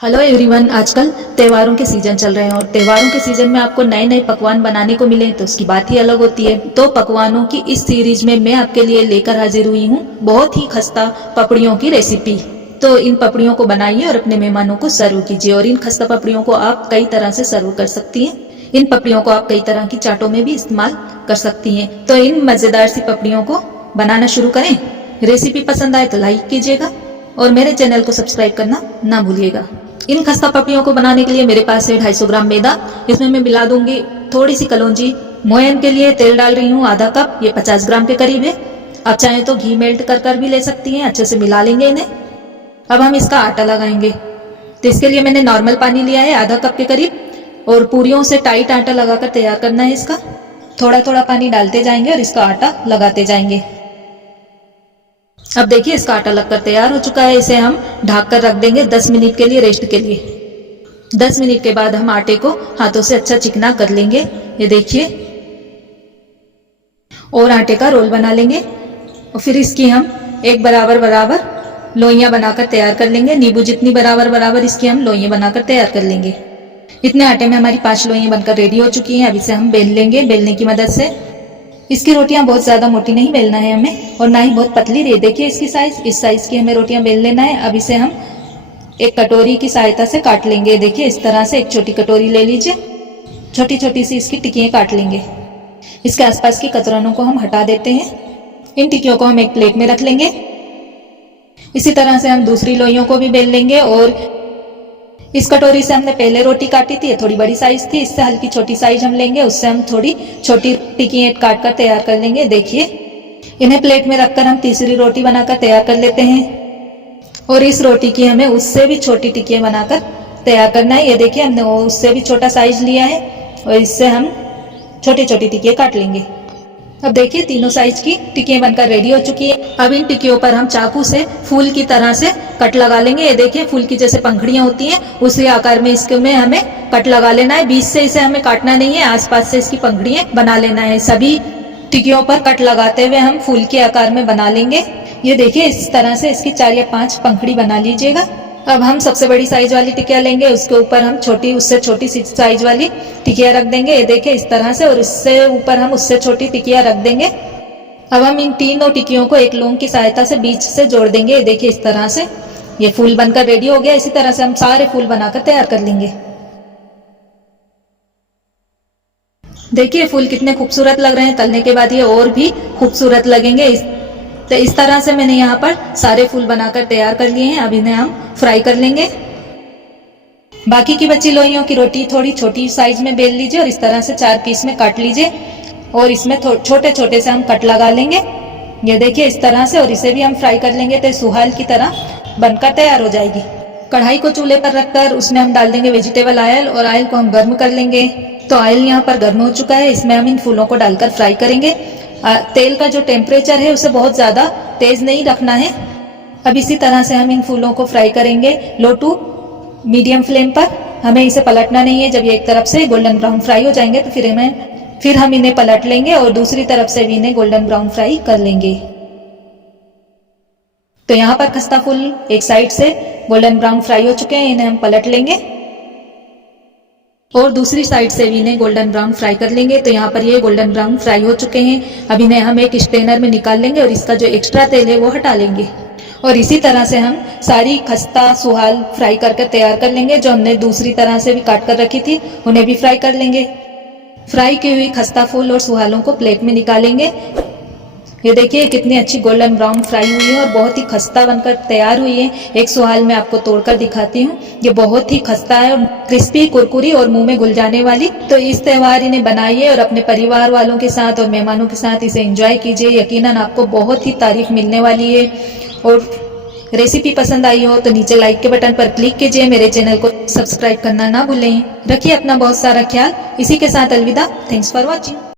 Hello everyone. आजकल त्योहारों के सीजन चल रहे हैं और त्योहारों के सीजन में आपको नए नए पकवान बनाने को मिले तो उसकी बात ही अलग होती है। तो पकवानों की इस सीरीज में मैं आपके लिए लेकर हाजिर हुई हूँ बहुत ही खस्ता पपड़ियों की रेसिपी। तो इन पपड़ियों को बनाइए और अपने मेहमानों को सर्व कीजिए। और इन खस्ता पपड़ियों को आप कई तरह से सर्व कर सकती हैं। इन पपड़ियों को आप कई तरह की चाटों में भी इस्तेमाल कर सकती हैं। तो इन मजेदार सी पपड़ियों को बनाना शुरू करें। रेसिपी पसंद आए तो लाइक कीजिएगा और मेरे चैनल को सब्सक्राइब करना ना भूलिएगा। इन खस्ता पपड़ियों को बनाने के लिए मेरे पास है 250 ग्राम मैदा। इसमें मैं मिला दूंगी थोड़ी सी कलौंजी। मोयन के लिए तेल डाल रही हूँ आधा कप, ये 50 ग्राम के करीब है। आप चाहें तो घी मेल्ट कर भी ले सकती हैं। अच्छे से मिला लेंगे इन्हें। अब हम इसका आटा लगाएंगे। तो इसके लिए मैंने नॉर्मल पानी लिया है आधा कप के करीब और पूरियों से टाइट आटा लगाकर तैयार करना है इसका। थोड़ा थोड़ा पानी डालते जाएंगे और इसका आटा लगाते जाएंगे। अब देखिए इसका आटा लगकर तैयार हो चुका है। इसे हम ढक कर रख देंगे 10 मिनट के लिए, रेस्ट के लिए। 10 मिनट के बाद हम आटे को हाथों से अच्छा चिकना कर लेंगे। ये देखिए, और आटे का रोल बना लेंगे और फिर इसकी हम एक बराबर लोइयां बनाकर तैयार कर लेंगे। नींबू जितनी बराबर इसकी हम लोइयां बनाकर तैयार कर लेंगे। इतने आटे में हमारी 5 लोइयां बनकर रेडी हो चुकी हैं। अब इसे हम बेल लेंगे बेलने की मदद से। इसकी रोटियां बहुत ज्यादा मोटी नहीं बेलना है हमें और ना ही बहुत पतली। रही देखिए इसकी साइज, इस साइज की हमें रोटियां बेल लेना है। अब इसे हम एक कटोरी की सहायता से काट लेंगे। देखिए इस तरह से एक छोटी कटोरी ले लीजिए। छोटी छोटी सी इसकी टिकियां काट लेंगे। इसके आसपास की कतरनों को हम हटा देते हैं। इन टिकियों को हम एक प्लेट में रख लेंगे। इसी तरह से हम दूसरी लोइयों को भी बेल लेंगे। और इस कटोरी से हमने पहले रोटी काटी थी, ये थोड़ी बड़ी साइज थी। इससे हल्की छोटी साइज हम लेंगे, उससे हम थोड़ी छोटी टिकियां काट कर तैयार कर लेंगे। देखिए इन्हें प्लेट में रखकर हम तीसरी रोटी बनाकर तैयार कर लेते हैं। और इस रोटी की हमें उससे भी छोटी टिकियां बनाकर तैयार करना है। ये देखिए हमने उससे भी छोटा साइज लिया है और इससे हम छोटी छोटी टिकियां काट लेंगे। अब देखिए तीनों साइज की टिकियां बनकर रेडी हो चुकी है। अब इन टिकियों पर हम चाकू से फूल की तरह से कट लगा लेंगे। ये देखिए फूल की जैसे पंखड़ियां होती हैं उसी आकार में इसके में हमें कट लगा लेना है। बीच से इसे हमें काटना नहीं है, आसपास से इसकी पंखड़ियां बना लेना है। सभी टिकियों पर कट लगाते हुए हम फूल के आकार में बना लेंगे। ये देखिए इस तरह से इसकी 4 या 5 पंखड़ी बना लीजिएगा। अब हम सबसे बड़ी साइज वाली टिकिया लेंगे, उसके ऊपर हम उससे छोटी सी साइज वाली टिकिया रख देंगे। ये देखिए इस तरह से, और इससे ऊपर हम उससे छोटी टिकिया रख देंगे। अब हम इन तीनों टिकियों को एक लौंग की सहायता से बीच से जोड़ देंगे। ये देखिए इस तरह से ये फूल बनकर रेडी हो गया। इसी तरह से हम सारे फूल बनाकर तैयार कर लेंगे। देखिए फूल कितने खूबसूरत लग रहे हैं। तलने के बाद ये और भी खूबसूरत लगेंगे। तो इस तरह से मैंने यहाँ पर सारे फूल बनाकर तैयार कर लिए हैं। अब इन्हें हम फ्राई कर लेंगे। बाकी की बची लोइयों की रोटी थोड़ी छोटी साइज में बेल लीजिए और इस तरह से 4 पीस में काट लीजिए और इसमें छोटे छोटे से हम कट लगा लेंगे। ये देखिए इस तरह से, और इसे भी हम फ्राई कर लेंगे तो सुहाल की तरह बनकर तैयार हो जाएगी। कढ़ाई को चूल्हे पर रखकर उसमें हम डाल देंगे वेजिटेबल ऑयल और ऑयल को हम गर्म कर लेंगे। तो ऑयल यहाँ पर गर्म हो चुका है। इसमें हम इन फूलों को डालकर फ्राई करेंगे। तेल का जो टेम्परेचर है उसे बहुत ज्यादा तेज नहीं रखना है। अब इसी तरह से हम इन फूलों को फ्राई करेंगे लो टू मीडियम फ्लेम पर। हमें इसे पलटना नहीं है। जब ये एक तरफ से गोल्डन ब्राउन फ्राई हो जाएंगे तो फिर हम इन्हें पलट लेंगे और दूसरी तरफ से भी इन्हें गोल्डन ब्राउन फ्राई कर लेंगे। तो यहाँ पर खस्ता फूल एक साइड से गोल्डन ब्राउन फ्राई हो चुके हैं। इन्हें हम पलट लेंगे और दूसरी साइड से भी इन्हें गोल्डन ब्राउन फ्राई कर लेंगे। तो यहाँ पर ये गोल्डन ब्राउन फ्राई हो चुके हैं। अब इन्हें हम एक स्ट्रेनर में निकाल लेंगे और इसका जो एक्स्ट्रा तेल है वो हटा लेंगे। और इसी तरह से हम सारी खस्ता सुहाल फ्राई करके तैयार कर लेंगे। जो हमने दूसरी तरह से भी काट कर रखी थी उन्हें भी फ्राई कर लेंगे। फ्राई की हुई खस्ता फूल और सुहालों को प्लेट में निकालेंगे। ये देखिए कितनी अच्छी गोल्डन ब्राउन फ्राई हुई है और बहुत ही खस्ता बनकर तैयार हुई है। एक सुहाल मैं आपको तोड़कर दिखाती हूँ। ये बहुत ही खस्ता है और क्रिस्पी, कुरकुरी और मुंह में घुल जाने वाली। तो इस त्योहार इन्हें बनाइए और अपने परिवार वालों के साथ और मेहमानों के साथ इसे एंजॉय कीजिए। यकीनन आपको बहुत ही तारीफ मिलने वाली है। और रेसिपी पसंद आई हो तो नीचे लाइक के बटन पर क्लिक कीजिए। मेरे चैनल को सब्सक्राइब करना ना भूलें। रखिए अपना बहुत सारा ख्याल। इसी के साथ अलविदा। Thanks for watching.